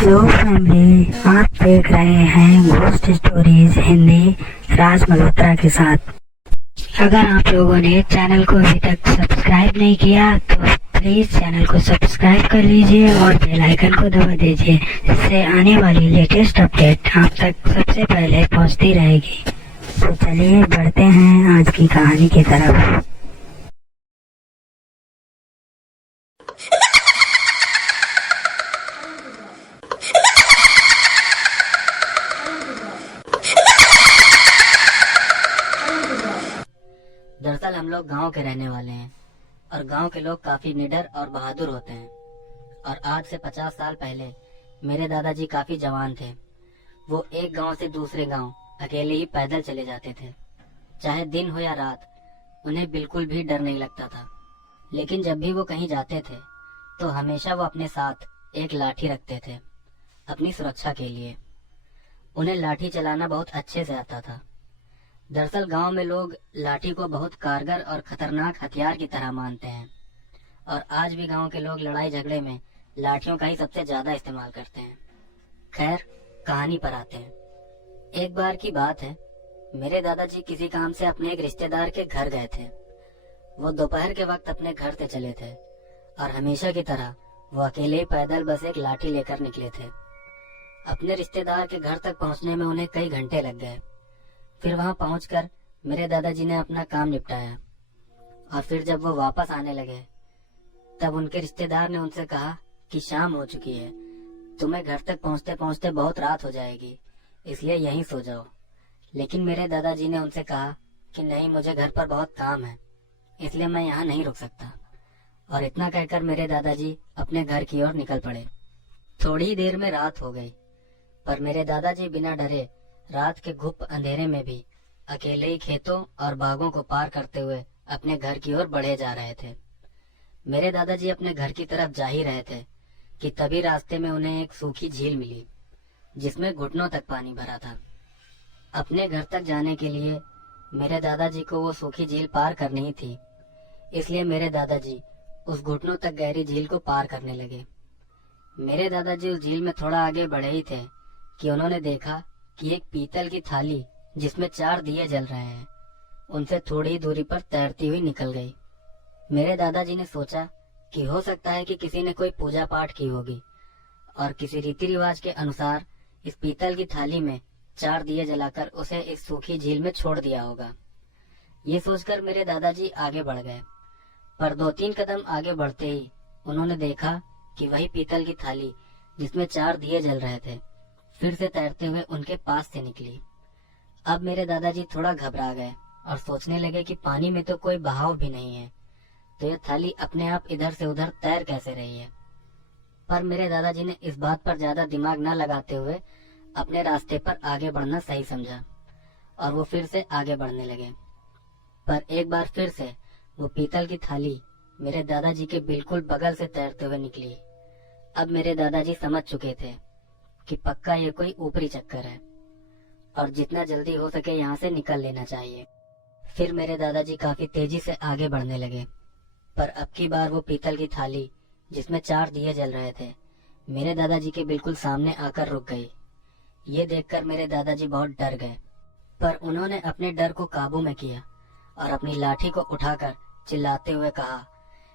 Hello family, आप देख रहे हैं घोस्ट स्टोरीज हिंदी राज मल्होत्रा के साथ। अगर आप लोगों ने चैनल को अभी तक सब्सक्राइब नहीं किया तो प्लीज चैनल को सब्सक्राइब कर लीजिए और बेल आइकन को दबा दीजिए, जिससे आने वाली लेटेस्ट अपडेट आप तक सबसे पहले पहुंचती रहेगी। तो चलिए बढ़ते हैं आज की कहानी की तरफ। दरअसल हम लोग गांव के रहने वाले हैं और गांव के लोग काफी निडर और बहादुर होते हैं। और आज से 50 साल पहले मेरे दादाजी काफी जवान थे। वो एक गांव से दूसरे गांव अकेले ही पैदल चले जाते थे, चाहे दिन हो या रात। उन्हें बिल्कुल भी डर नहीं लगता था। लेकिन जब भी वो कहीं जाते थे तो हमेशा वो अपने साथ एक लाठी रखते थे, अपनी सुरक्षा के लिए। उन्हें लाठी चलाना बहुत अच्छे से आता था। दरअसल गांव में लोग लाठी को बहुत कारगर और खतरनाक हथियार की तरह मानते हैं और आज भी गांव के लोग लड़ाई झगड़े में लाठियों का ही सबसे ज्यादा इस्तेमाल करते हैं। खैर, कहानी पर आते हैं। एक बार की बात है, मेरे दादाजी किसी काम से अपने एक रिश्तेदार के घर गए थे। वो दोपहर के वक्त अपने घर से चले थे और हमेशा की तरह वो अकेले पैदल बस एक लाठी लेकर निकले थे। अपने रिश्तेदार के घर तक पहुंचने में उन्हें कई घंटे लग गए। फिर वहां पहुंचकर मेरे दादाजी ने अपना काम निपटाया और फिर जब वो वापस आने लगे तब उनके रिश्तेदार ने उनसे कहा कि शाम हो चुकी है, तुम्हें घर तक पहुंचते पहुंचते बहुत रात हो जाएगी, इसलिए यहीं सो जाओ। लेकिन मेरे दादाजी ने उनसे कहा कि नहीं, मुझे घर पर बहुत काम है, इसलिए मैं यहाँ नहीं रुक सकता। और इतना कहकर मेरे दादाजी अपने घर की ओर निकल पड़े। थोड़ी ही देर में रात हो गई, पर मेरे दादाजी बिना डरे रात के घुप अंधेरे में भी अकेले ही खेतों और बागों को पार करते हुए अपने घर की ओर बढ़े जा रहे थे। मेरे दादाजी अपने घर की तरफ जा ही रहे थे कि तभी रास्ते में उन्हें एक सूखी झील मिली, जिसमें घुटनों तक पानी भरा था। अपने घर तक जाने के लिए मेरे दादाजी को वो सूखी झील पार करनी ही थी, इसलिए मेरे दादाजी उस घुटनों तक गहरी झील को पार करने लगे। मेरे दादाजी उस झील में थोड़ा आगे बढ़े ही थे कि उन्होंने देखा कि एक पीतल की थाली जिसमें 4 दिए जल रहे हैं, उनसे थोड़ी दूरी पर तैरती हुई निकल गई। मेरे दादाजी ने सोचा कि हो सकता है कि किसी ने कोई पूजा पाठ की होगी और किसी रीति रिवाज के अनुसार इस पीतल की थाली में 4 दिए जलाकर उसे इस सूखी झील में छोड़ दिया होगा। ये सोचकर मेरे दादाजी आगे बढ़ गए, पर 2-3 कदम आगे बढ़ते ही उन्होंने देखा कि वही पीतल की थाली जिसमें 4 दिए जल रहे थे फिर से तैरते हुए उनके पास से निकली। अब मेरे दादाजी थोड़ा घबरा गए और सोचने लगे कि पानी में तो कोई बहाव भी नहीं है, तो यह थाली अपने आप इधर से उधर तैर कैसे रही है। पर मेरे दादाजी ने इस बात पर ज्यादा दिमाग न लगाते हुए अपने रास्ते पर आगे बढ़ना सही समझा और वो फिर से आगे बढ़ने लगे। पर एक बार फिर से वो पीतल की थाली मेरे दादाजी के बिल्कुल बगल से तैरते हुए निकली। अब मेरे दादाजी समझ चुके थे कि पक्का ये कोई ऊपरी चक्कर है और जितना जल्दी हो सके यहाँ से निकल लेना चाहिए। फिर मेरे दादाजी काफी तेजी से आगे बढ़ने लगे, पर अब की बार वो पीतल की थाली जिसमें 4 दिए जल रहे थे मेरे दादाजी के बिल्कुल सामने आकर रुक गई। ये देखकर मेरे दादाजी बहुत डर गए, पर उन्होंने अपने डर को काबू में किया और अपनी लाठी को उठाकर चिल्लाते हुए कहा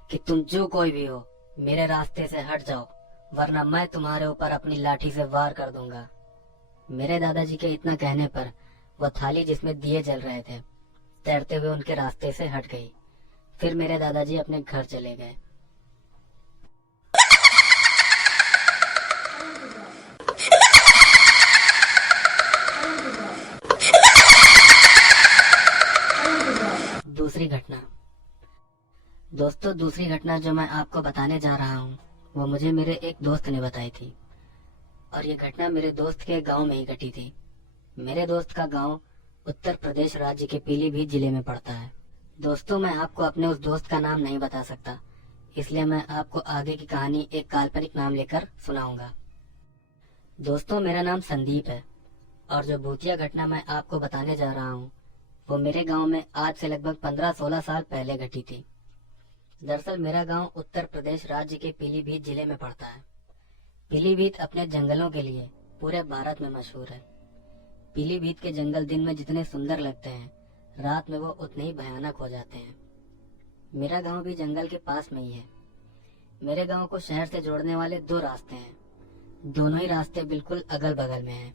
कि तुम जो कोई भी हो, मेरे रास्ते से हट जाओ, वरना मैं तुम्हारे ऊपर अपनी लाठी से वार कर दूंगा। मेरे दादाजी के इतना कहने पर वो थाली जिसमें दिए जल रहे थे तैरते हुए उनके रास्ते से हट गई। फिर मेरे दादाजी अपने घर चले गए। दूसरी घटना। दोस्तों, दूसरी घटना जो मैं आपको बताने जा रहा हूँ वो मुझे मेरे एक दोस्त ने बताई थी और ये घटना मेरे दोस्त के गांव में ही घटी थी। मेरे दोस्त का गांव उत्तर प्रदेश राज्य के पीलीभीत जिले में पड़ता है। दोस्तों, मैं आपको अपने उस दोस्त का नाम नहीं बता सकता, इसलिए मैं आपको आगे की कहानी एक काल्पनिक नाम लेकर सुनाऊंगा। दोस्तों, मेरा नाम संदीप है और जो भूतिया घटना मैं आपको बताने जा रहा हूँ वो मेरे गांव में आज से लगभग 15-16 साल पहले घटी थी। दरअसल मेरा गांव उत्तर प्रदेश राज्य के पीलीभीत जिले में पड़ता है। पीलीभीत अपने जंगलों के लिए पूरे भारत में मशहूर है। पीलीभीत के जंगल दिन में जितने सुंदर लगते हैं, रात में वो उतने ही भयानक हो जाते हैं। मेरा गांव भी जंगल के पास में ही है। मेरे गांव को शहर से जोड़ने वाले 2 रास्ते हैं। दोनों ही रास्ते बिल्कुल अगल बगल में हैं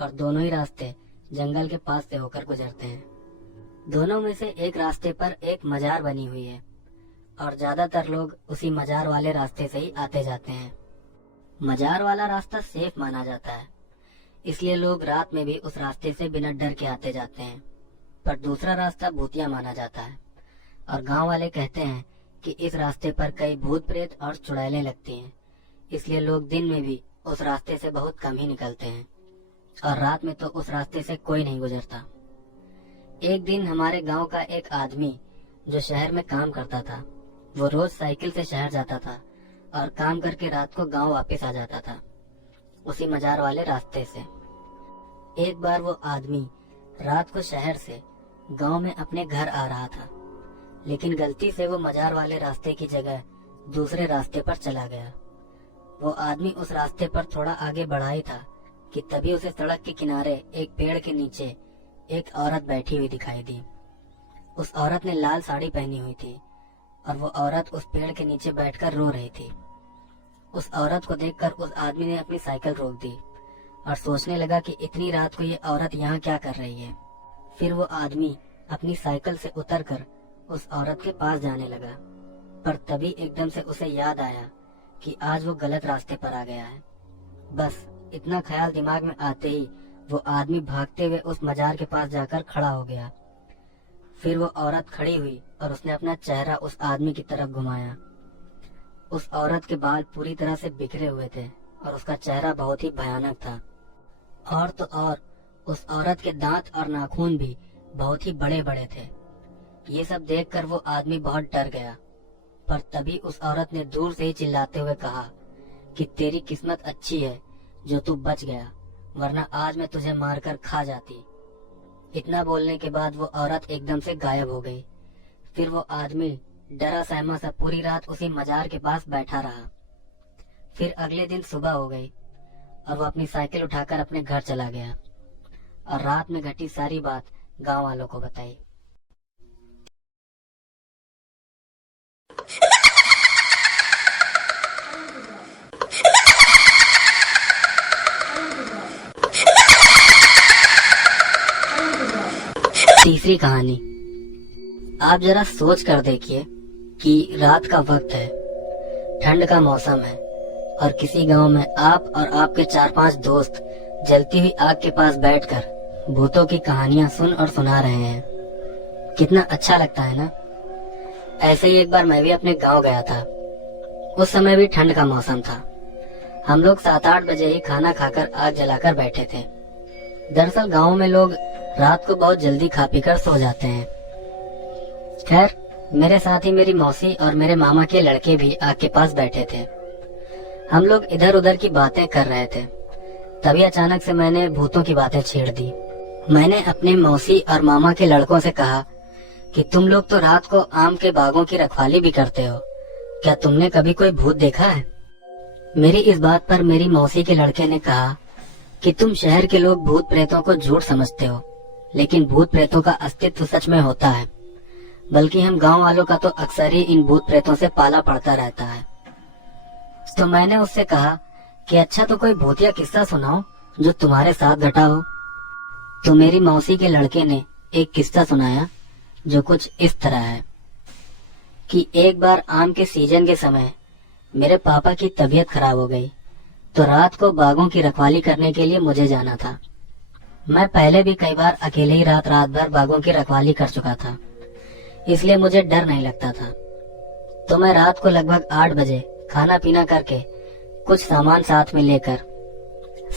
और दोनों ही रास्ते जंगल के पास से होकर गुजरते हैं। दोनों में से एक रास्ते पर एक मजार बनी हुई है और ज्यादातर लोग उसी मजार वाले रास्ते से ही आते जाते हैं। मजार वाला रास्ता सेफ माना जाता है, इसलिए लोग रात में भी उस रास्ते से बिना डर के आते जाते हैं। पर दूसरा रास्ता भूतिया माना जाता है और गांव वाले कहते हैं कि इस रास्ते पर कई भूत प्रेत और चुड़ैलें लगती हैं, इसलिए लोग दिन में भी उस रास्ते से बहुत कम ही निकलते हैं और रात में तो उस रास्ते से कोई नहीं गुजरता। एक दिन हमारे गांव का एक आदमी जो शहर में काम करता था, वो रोज साइकिल से शहर जाता था और काम करके रात को गांव वापस आ जाता था उसी मजार वाले रास्ते से। एक बार वो आदमी रात को शहर से गांव में अपने घर आ रहा था, लेकिन गलती से वो मजार वाले रास्ते की जगह दूसरे रास्ते पर चला गया। वो आदमी उस रास्ते पर थोड़ा आगे बढ़ा ही था कि तभी उसे सड़क के किनारे एक पेड़ के नीचे एक औरत बैठी हुई दिखाई दी। उस औरत ने लाल साड़ी पहनी हुई थी और वो औरत उस पेड़ के नीचे बैठकर रो रही थी। उस औरत को देखकर उस आदमी ने अपनी साइकिल रोक दी और सोचने लगा कि इतनी रात को ये औरत यहाँ क्या कर रही है। फिर वो आदमी अपनी साइकिल से उतरकर उस औरत के पास जाने लगा, पर तभी एकदम से उसे याद आया कि आज वो गलत रास्ते पर आ गया है। बस इतना ख्याल दिमाग में आते ही वो आदमी भागते हुए उस मजार के पास जाकर खड़ा हो गया। फिर वो औरत खड़ी हुई और उसने अपना चेहरा उस आदमी की तरफ घुमाया। उस औरत के बाल पूरी तरह से बिखरे हुए थे और उसका चेहरा बहुत ही भयानक था। और तो और उस औरत के दांत और नाखून भी बहुत ही बड़े बड़े थे। ये सब देखकर वो आदमी बहुत डर गया, पर तभी उस औरत ने दूर से ही चिल्लाते हुए कहा कि तेरी किस्मत अच्छी है जो तू बच गया, वरना आज मैं तुझे मारकर खा जाती। इतना बोलने के बाद वो औरत एकदम से गायब हो गई। फिर वो आदमी डरा सहमा सा पूरी रात उसी मजार के पास बैठा रहा। फिर अगले दिन सुबह हो गई और वो अपनी साइकिल उठाकर अपने घर चला गया और रात में घटी सारी बात गांव वालों को बताई। तीसरी कहानी। आप जरा सोच कर देखिए कि रात का वक्त है, ठंड का मौसम है और किसी गांव में आप और आपके 4-5 दोस्त जलती हुई आग के पास बैठकर भूतों की कहानियां सुन और सुना रहे हैं। कितना अच्छा लगता है ना। ऐसे ही एक बार मैं भी अपने गांव गया था। उस समय भी ठंड का मौसम था। हम लोग 7-8 बजे ही खाना खाकर आग जलाकर बैठे थे। दरअसल गांव में लोग रात को बहुत जल्दी खा पीकर सो जाते हैं। खैर, मेरे साथ ही मेरी मौसी और मेरे मामा के लड़के भी आग के पास बैठे थे। हम लोग इधर उधर की बातें कर रहे थे। तभी अचानक से मैंने भूतों की बातें छेड़ दी। मैंने अपने मौसी और मामा के लड़कों से कहा कि तुम लोग तो रात को आम के बागों की रखवाली भी करते हो, क्या तुमने कभी कोई भूत देखा है? मेरी इस बात पर मेरी मौसी के लड़के ने कहा कि तुम शहर के लोग भूत प्रेतों को झूठ समझते हो, लेकिन भूत प्रेतों का अस्तित्व सच में होता है। बल्कि हम गांव वालों का तो अक्सर ही इन भूत प्रेतों से पाला पड़ता रहता है। तो मैंने उससे कहा कि अच्छा तो कोई भूतिया किस्सा सुनाओ जो तुम्हारे साथ घटा हो। तो मेरी मौसी के लड़के ने एक किस्सा सुनाया जो कुछ इस तरह है कि एक बार आम के सीजन के समय मेरे पापा की तबीयत खराब हो गई, तो रात को बागों की रखवाली करने के लिए मुझे जाना था। मैं पहले भी कई बार अकेले ही रात भर बागों की रखवाली कर चुका था, इसलिए मुझे डर नहीं लगता था। तो मैं रात को लगभग 8 बजे खाना पीना करके कुछ सामान साथ में लेकर,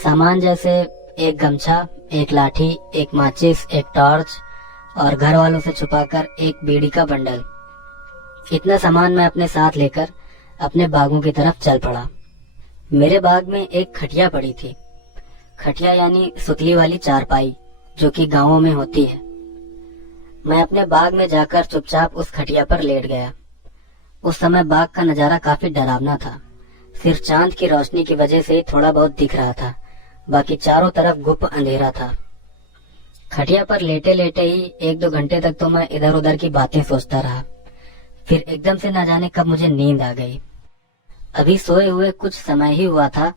सामान जैसे एक गमछा, एक लाठी, एक माचिस, एक टॉर्च और घर वालों से छुपाकर एक बीड़ी का बंडल, इतना सामान मैं अपने साथ लेकर अपने बागों की तरफ चल पड़ा। मेरे बाग में एक खटिया पड़ी थी। खटिया यानी सुतली वाली चारपाई जो कि गांवों में होती है। मैं अपने बाग में जाकर चुपचाप उस खटिया पर लेट गया। उस समय बाग का नजारा काफी डरावना था, सिर्फ चांद की रोशनी की वजह से थोड़ा बहुत दिख रहा था, बाकी चारों तरफ गुप्त अंधेरा था। खटिया पर लेटे लेटे ही 1-2 घंटे तक तो मैं इधर उधर की बातें सोचता रहा। फिर एकदम से न जाने कब मुझे नींद आ गई। अभी सोए हुए कुछ समय ही हुआ था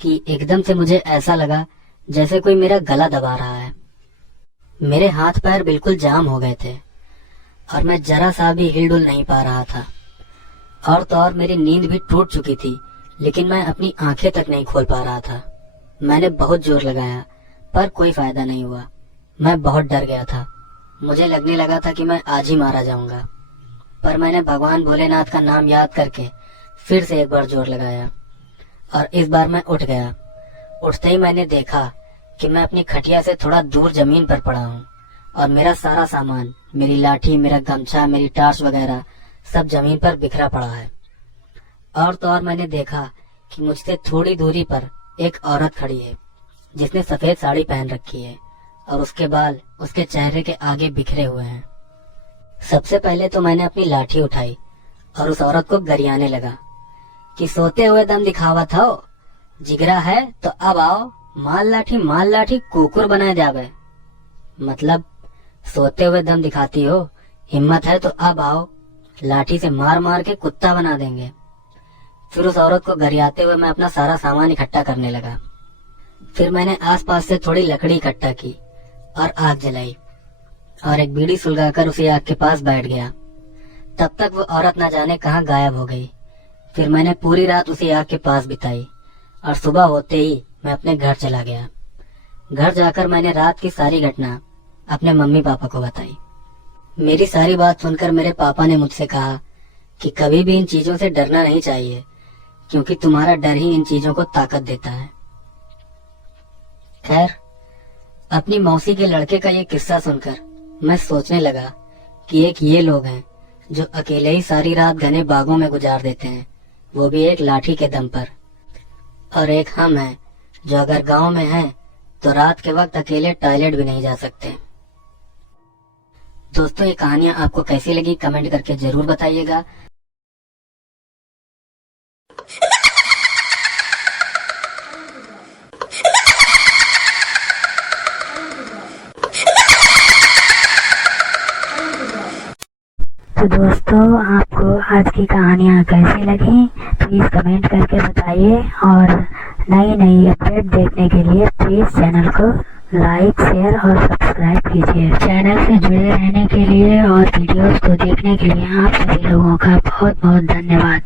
कि एकदम से मुझे ऐसा लगा जैसे कोई मेरा गला दबा रहा है। मेरे हाथ पैर बिल्कुल जाम हो गए थे और मैं जरा सा भी हिलडुल नहीं पा रहा था। और तो और मेरी नींद भी टूट चुकी थी, लेकिन मैं अपनी आंखें तक नहीं खोल पा रहा था। मैंने बहुत जोर लगाया पर कोई फायदा नहीं हुआ। मैं बहुत डर गया था। मुझे लगने लगा था कि मैं आज ही मारा जाऊंगा। पर मैंने भगवान भोलेनाथ का नाम याद करके फिर से एक बार जोर लगाया और इस बार मैं उठ गया। उठते ही मैंने देखा कि मैं अपनी खटिया से थोड़ा दूर जमीन पर पड़ा हूँ और मेरा सारा सामान, मेरी लाठी, मेरा गमछा, मेरी टार्च वगैरह सब जमीन पर बिखरा पड़ा है। और तो और मैंने देखा कि मुझसे थोड़ी दूरी पर एक औरत खड़ी है जिसने सफेद साड़ी पहन रखी है और उसके बाल उसके चेहरे के आगे बिखरे हुए हैं। सबसे पहले तो मैंने अपनी लाठी उठाई और उस औरत को गरियाने लगा कि सोते हुए दम दिखावा था, जिगरा है तो अब आओ, माल लाठी कुकुर बनाए जावे। मतलब सोते हुए दम दिखाती हो, हिम्मत है तो अब आओ, लाठी से मार मार के कुत्ता बना देंगे। फिर उस औरत को गरियाते हुए मैं अपना सारा सामान इकट्ठा करने लगा। फिर मैंने आसपास से थोड़ी लकड़ी इकट्ठा की और आग जलाई और एक बीड़ी सुलगाकर उसी आग के पास बैठ गया। तब तक वो औरत न जाने कहाँ गायब हो गई। फिर मैंने पूरी रात उसी आग के पास बिताई और सुबह होते ही मैं अपने घर चला गया। घर जाकर मैंने रात की सारी घटना अपने मम्मी पापा को बताई। मेरी सारी बात सुनकर मेरे पापा ने मुझसे कहा कि कभी भी इन चीजों से डरना नहीं चाहिए, क्योंकि तुम्हारा डर ही इन चीजों को ताकत देता है। खैर, अपनी मौसी के लड़के का ये किस्सा सुनकर मैं सोचने लगा कि एक ये लोग हैं जो अकेले ही सारी रात घने बागों में गुजार देते हैं, वो भी एक लाठी के दम पर, और एक हम हैं जो अगर गांव में हैं तो रात के वक्त अकेले टॉयलेट भी नहीं जा सकते। दोस्तों, ये कहानियां आपको कैसी लगी कमेंट करके जरूर बताइएगा। तो दोस्तों, आपको आज की कहानियाँ कैसी लगी प्लीज़ कमेंट करके बताइए और नई नई अपडेट देखने के लिए प्लीज़ चैनल को लाइक, शेयर और सब्सक्राइब कीजिए। चैनल से जुड़े रहने के लिए और वीडियोस को देखने के लिए आप सभी लोगों का बहुत बहुत धन्यवाद।